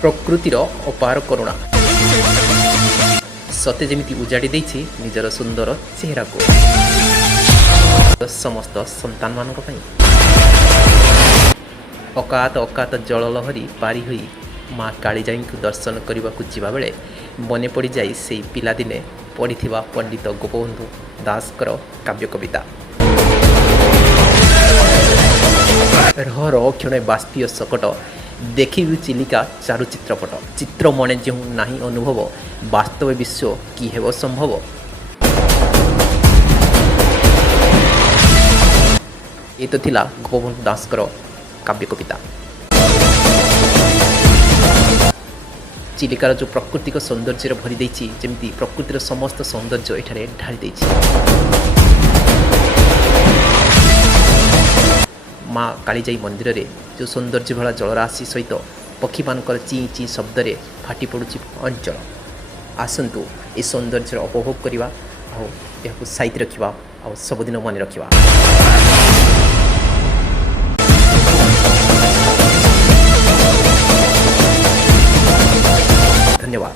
ପ୍ରକୃତିର ଅପାର କରୁଣା ସତେ ଯେମିତି ଉଜାଡ଼ି ଦେଇଛି ନିଜର ସୁନ୍ଦର ଚେହେରାକୁ ସମସ୍ତ ସନ୍ତାନମାନଙ୍କ ପାଇଁ। ଅକାତ ଅକାତ ଜଳଲହରୀ ପାରି ହୋଇ ମା କାଳିଜାଇଙ୍କୁ ଦର୍ଶନ କରିବାକୁ ଯିବାବେଳେ ମନେ ପଡ଼ିଯାଏ ସେହି ପିଲାଦିନେ ପଢ଼ିଥିବା ପଣ୍ଡିତ ଗୋପବନ୍ଧୁ ଦାସଙ୍କର କାବ୍ୟ କବିତା। ରହ ରହ କ୍ଷଣେ ବାଷ୍ପୀୟ ସକଟ ଦେଖିବି ଚିଲିକା ଚାରୁଚିତ୍ରପଟ ଚିତ୍ର ମନେ ଯେଉଁ ନାହିଁ ଅନୁଭବ ବାସ୍ତବ ବିଶ୍ୱ କି ହେବ ସମ୍ଭବ। ଏ ତ ଥିଲା ଗୋପବନ୍ଧୁ ଦାସଙ୍କର କାବ୍ୟ କବିତା। ଚିଲିକାର ଯେଉଁ ପ୍ରାକୃତିକ ସୌନ୍ଦର୍ଯ୍ୟରେ ଭରି ଦେଇଛି ଯେମିତି ପ୍ରକୃତିର ସମସ୍ତ ସୌନ୍ଦର୍ଯ୍ୟ ଏଠାରେ ଢାଳି ଦେଇଛି। ମା କାଳିଜାଇ ମନ୍ଦିରରେ ଯେଉଁ ସୌନ୍ଦର୍ଯ୍ୟ ଭରା ଜଳରାଶି ସହିତ ପକ୍ଷୀମାନଙ୍କର ଚିଁ ଚିଁ ଶବ୍ଦରେ ଫାଟି ପଡ଼ୁଛି ଅଞ୍ଚଳ। ଆସନ୍ତୁ ଏ ସୌନ୍ଦର୍ଯ୍ୟର ଉପଭୋଗ କରିବା ଆଉ ଏହାକୁ ସାଇତି ରଖିବା ଆଉ ସବୁଦିନ ମନେ ରଖିବା। ଧନ୍ୟବାଦ।